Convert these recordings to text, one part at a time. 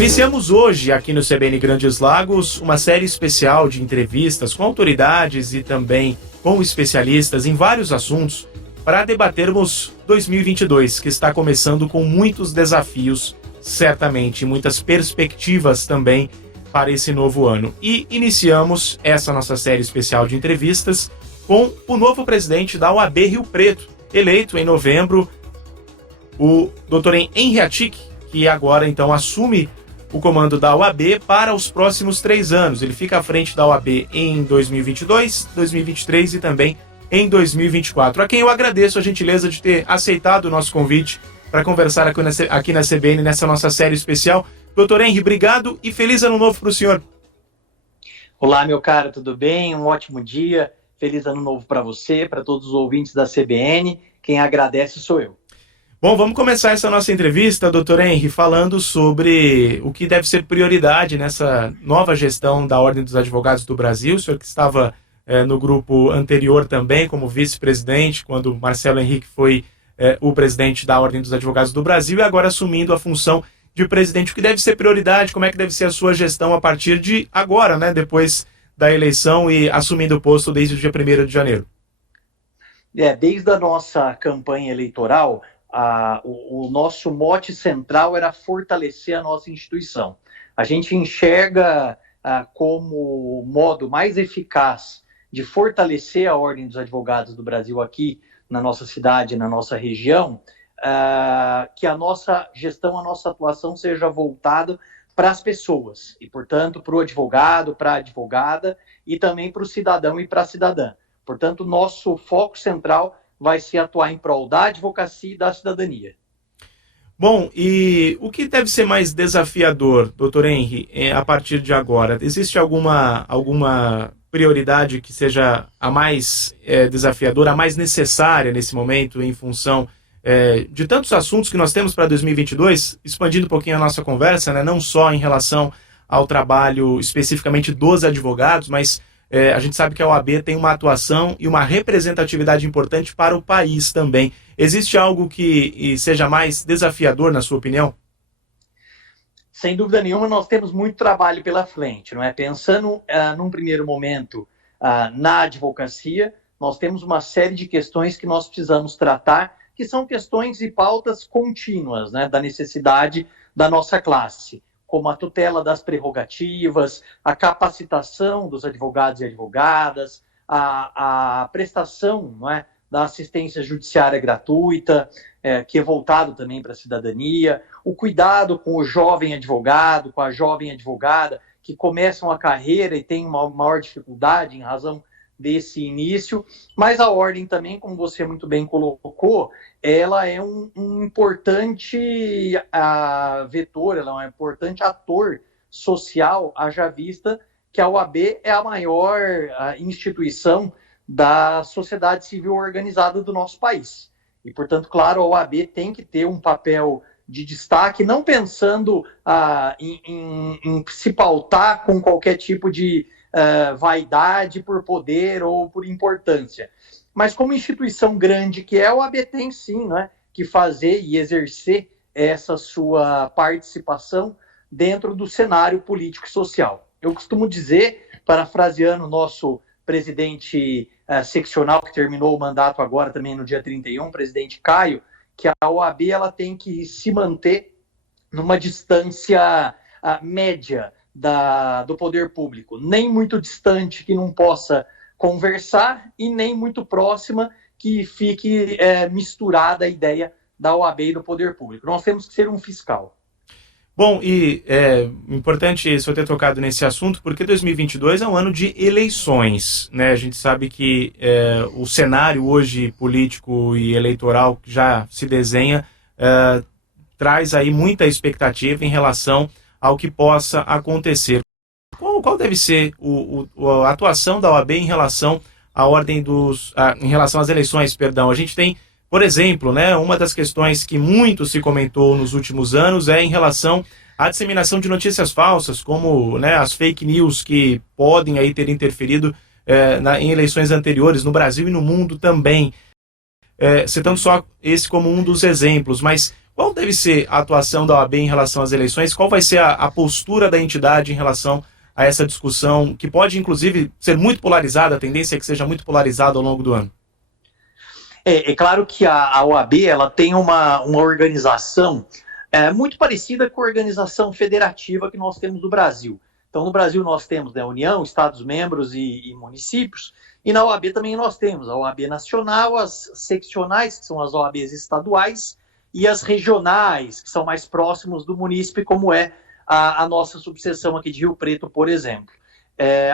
Iniciamos hoje, aqui no CBN Grandes Lagos, uma série especial de entrevistas com autoridades e também com especialistas em vários assuntos para debatermos 2022, que está começando com muitos desafios, certamente, e muitas perspectivas também para esse novo ano. E iniciamos essa nossa série especial de entrevistas com o novo presidente da OAB Rio Preto, eleito em novembro, o Dr. Henri Attic, que agora então assume o comando da OAB para os próximos 3 anos. Ele fica à frente da OAB em 2022, 2023 e também em 2024. A quem eu agradeço a gentileza de ter aceitado o nosso convite para conversar aqui na CBN, nessa nossa série especial. Doutor Henri, obrigado e feliz ano novo para o senhor. Olá, meu caro, tudo bem? Um ótimo dia. Feliz ano novo para você, para todos os ouvintes da CBN. Quem agradece sou eu. Bom, vamos começar essa nossa entrevista, doutor Henri, falando sobre o que deve ser prioridade nessa nova gestão da Ordem dos Advogados do Brasil. O senhor que estava no grupo anterior também, como vice-presidente, quando Marcelo Henrique foi o presidente da Ordem dos Advogados do Brasil e agora assumindo a função de presidente. O que deve ser prioridade, como é que deve ser a sua gestão a partir de agora, né, depois da eleição e assumindo o posto desde o dia 1º de janeiro? Desde a nossa campanha eleitoral, o nosso mote central era fortalecer a nossa instituição. A gente enxerga como o modo mais eficaz de fortalecer a Ordem dos Advogados do Brasil aqui na nossa cidade, na nossa região, que a nossa gestão, a nossa atuação seja voltada para as pessoas e, portanto, para o advogado, para a advogada e também para o cidadão e para a cidadã. Portanto, nosso foco central vai ser atuar em prol da advocacia e da cidadania. Bom, e o que deve ser mais desafiador, doutor Henri, a partir de agora? Existe alguma prioridade que seja a mais desafiadora, a mais necessária nesse momento, em função de tantos assuntos que nós temos para 2022, expandindo um pouquinho a nossa conversa, né? Não só em relação ao trabalho especificamente dos advogados, mas a gente sabe que a OAB tem uma atuação e uma representatividade importante para o país também. Existe algo que seja mais desafiador, na sua opinião? Sem dúvida nenhuma, nós temos muito trabalho pela frente, não é? Pensando num primeiro momento na advocacia, nós temos uma série de questões que nós precisamos tratar, que são questões e pautas contínuas, né, da necessidade da nossa classe, como a tutela das prerrogativas, a capacitação dos advogados e advogadas, a prestação, não é, da assistência judiciária gratuita, que é voltado também para a cidadania, o cuidado com o jovem advogado, com a jovem advogada, que começam a carreira e têm uma maior dificuldade em razão desse início, mas a ordem também, como você muito bem colocou, ela é um importante vetor, ela é um importante ator social, haja vista que a OAB é a maior instituição da sociedade civil organizada do nosso país. E, portanto, claro, a OAB tem que ter um papel de destaque, não pensando em se pautar com qualquer tipo de vaidade por poder ou por importância. Mas como instituição grande que é, a OAB tem sim, né, que fazer e exercer essa sua participação dentro do cenário político e social. Eu costumo dizer, parafraseando o nosso presidente seccional, que terminou o mandato agora também no dia 31, presidente Caio, que a OAB ela tem que se manter numa distância média do poder público, nem muito distante que não possa conversar e nem muito próxima que fique misturada a ideia da OAB e do poder público. Nós temos que ser um fiscal. Bom, e é importante o senhor ter tocado nesse assunto, porque 2022 é um ano de eleições, né? A gente sabe que o cenário hoje político e eleitoral que já se desenha traz aí muita expectativa em relação ao que possa acontecer. Qual deve ser a atuação da OAB em relação à ordem em relação às eleições, perdão? A gente tem, por exemplo, né, uma das questões que muito se comentou nos últimos anos é em relação à disseminação de notícias falsas, como, né, as fake news que podem aí ter interferido em eleições anteriores no Brasil e no mundo também. Citando só esse como um dos exemplos, mas Qual deve ser a atuação da OAB em relação às eleições? Qual vai ser a postura da entidade em relação a essa discussão, que pode, inclusive, ser muito polarizada, a tendência é que seja muito polarizada ao longo do ano? É claro que a OAB ela tem uma organização muito parecida com a organização federativa que nós temos no Brasil. Então, no Brasil nós temos, né, a União, Estados-membros e municípios, e na OAB também nós temos a OAB nacional, as seccionais, que são as OABs estaduais, e as regionais, que são mais próximos do munícipe, como é a nossa subseção aqui de Rio Preto, por exemplo.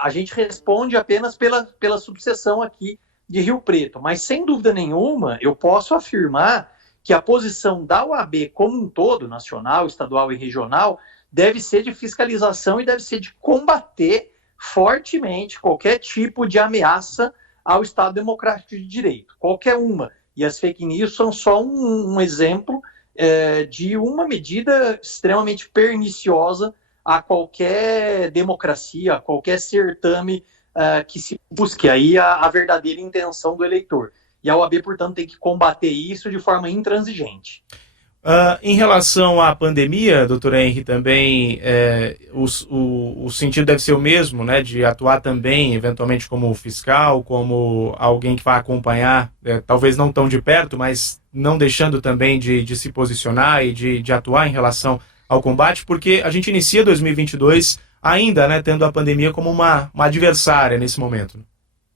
A gente responde apenas pela subseção aqui de Rio Preto, mas sem dúvida nenhuma eu posso afirmar que a posição da OAB como um todo, nacional, estadual e regional, deve ser de fiscalização e deve ser de combater fortemente qualquer tipo de ameaça ao Estado Democrático de Direito, qualquer uma. E as fake news são só um exemplo de uma medida extremamente perniciosa a qualquer democracia, a qualquer certame que se busque aí a verdadeira intenção do eleitor. E a OAB, portanto, tem que combater isso de forma intransigente. Em relação à pandemia, doutor Henry, também o sentido deve ser o mesmo, né, de atuar também, eventualmente, como fiscal, como alguém que vai acompanhar, talvez não tão de perto, mas não deixando também de se posicionar e de atuar em relação ao combate, porque a gente inicia 2022 ainda, né, tendo a pandemia como uma adversária nesse momento.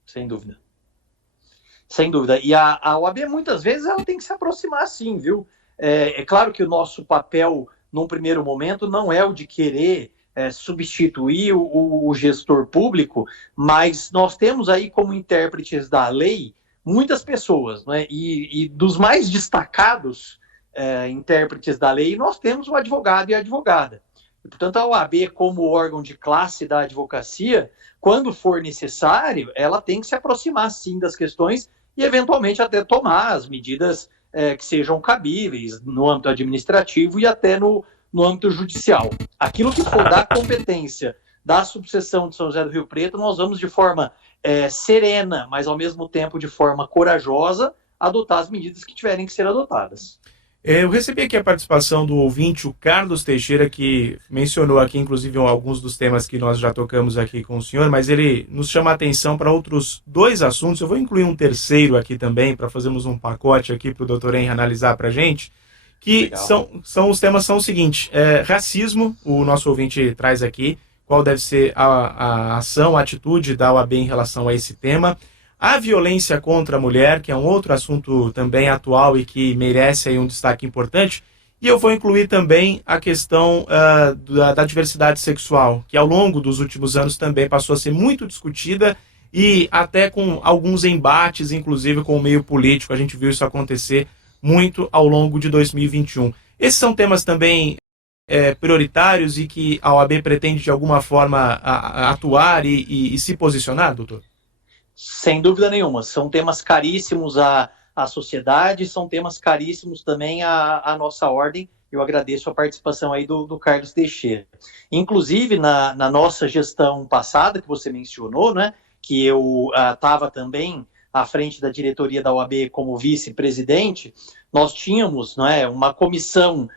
Sem dúvida. Sem dúvida. E a OAB, muitas vezes, ela tem que se aproximar, sim, viu? É claro que o nosso papel, num primeiro momento, não é o de querer substituir o gestor público, mas nós temos aí como intérpretes da lei muitas pessoas, né? E dos mais destacados intérpretes da lei, nós temos o advogado e a advogada. E, portanto, a OAB, como órgão de classe da advocacia, quando for necessário, ela tem que se aproximar, sim, das questões e, eventualmente, até tomar as medidas que sejam cabíveis no âmbito administrativo e até no âmbito judicial. Aquilo que for da competência da subseção de São José do Rio Preto, nós vamos de forma serena, mas ao mesmo tempo de forma corajosa, adotar as medidas que tiverem que ser adotadas. Eu recebi aqui a participação do ouvinte, o Carlos Teixeira, que mencionou aqui, inclusive, alguns dos temas que nós já tocamos aqui com o senhor, mas ele nos chama a atenção para outros dois assuntos. Eu vou incluir um terceiro aqui também, para fazermos um pacote aqui para o doutor Henry analisar para a gente, que são os temas são o seguinte: racismo, o nosso ouvinte traz aqui, qual deve ser a ação, a atitude da OAB em relação a esse tema. A violência contra a mulher, que é um outro assunto também atual e que merece aí um destaque importante. E eu vou incluir também a questão da diversidade sexual, que ao longo dos últimos anos também passou a ser muito discutida e até com alguns embates, inclusive com o meio político. A gente viu isso acontecer muito ao longo de 2021. Esses são temas também prioritários e que a OAB pretende de alguma forma atuar e se posicionar, doutor? Sem dúvida nenhuma, são temas caríssimos à sociedade, são temas caríssimos também à nossa ordem. Eu agradeço a participação aí do Carlos Teixeira. Inclusive, na nossa gestão passada, que você mencionou, né, que eu estava também à frente da diretoria da OAB como vice-presidente, nós tínhamos, né, uma comissão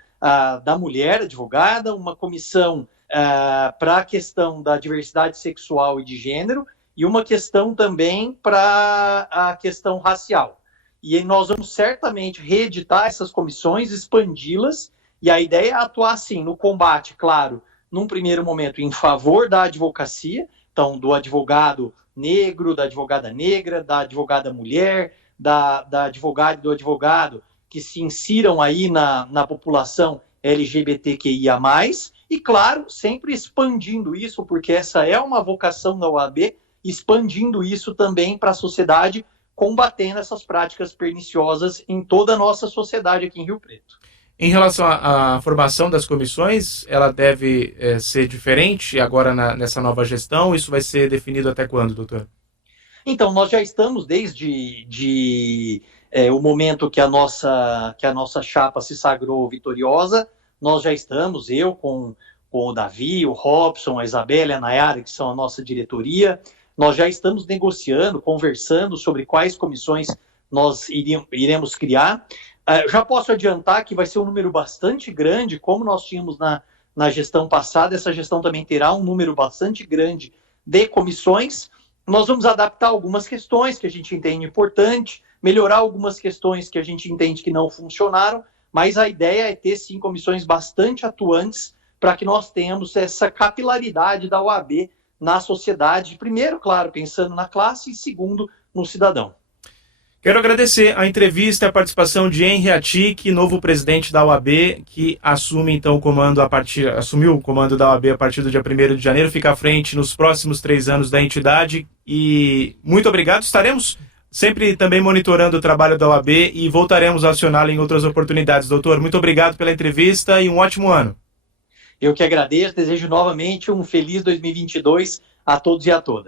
da mulher advogada, uma comissão para a questão da diversidade sexual e de gênero, e uma questão também para a questão racial. E nós vamos certamente reeditar essas comissões, expandi-las, e a ideia é atuar, sim, no combate, claro, num primeiro momento, em favor da advocacia, então, do advogado negro, da advogada negra, da advogada mulher, da advogada e do advogado que se insiram aí na população LGBTQIA+, e, claro, sempre expandindo isso, porque essa é uma vocação da OAB, expandindo isso também para a sociedade, combatendo essas práticas perniciosas em toda a nossa sociedade aqui em Rio Preto. Em relação à formação das comissões, ela deve ser diferente agora nessa nova gestão? Isso vai ser definido até quando, doutor? Então, nós já estamos desde o momento que a nossa chapa se sagrou vitoriosa, nós já estamos, eu com o Davi, o Robson, a Isabela e a Nayara, que são a nossa diretoria. Nós já estamos negociando, conversando sobre quais comissões nós iremos criar. Já posso adiantar que vai ser um número bastante grande, como nós tínhamos na gestão passada, essa gestão também terá um número bastante grande de comissões. Nós vamos adaptar algumas questões que a gente entende importante, melhorar algumas questões que a gente entende que não funcionaram, mas a ideia é ter, sim, comissões bastante atuantes para que nós tenhamos essa capilaridade da OAB na sociedade. Primeiro, claro, pensando na classe, e segundo, no cidadão. Quero agradecer a entrevista e a participação de Henry Atic, novo presidente da OAB, que assume então assumiu o comando da OAB a partir do dia 1º de janeiro, fica à frente nos próximos 3 anos da entidade. E muito obrigado, estaremos sempre também monitorando o trabalho da OAB e voltaremos a acioná-lo em outras oportunidades. Doutor, muito obrigado pela entrevista e um ótimo ano. Eu que agradeço, desejo novamente um feliz 2022 a todos e a todas.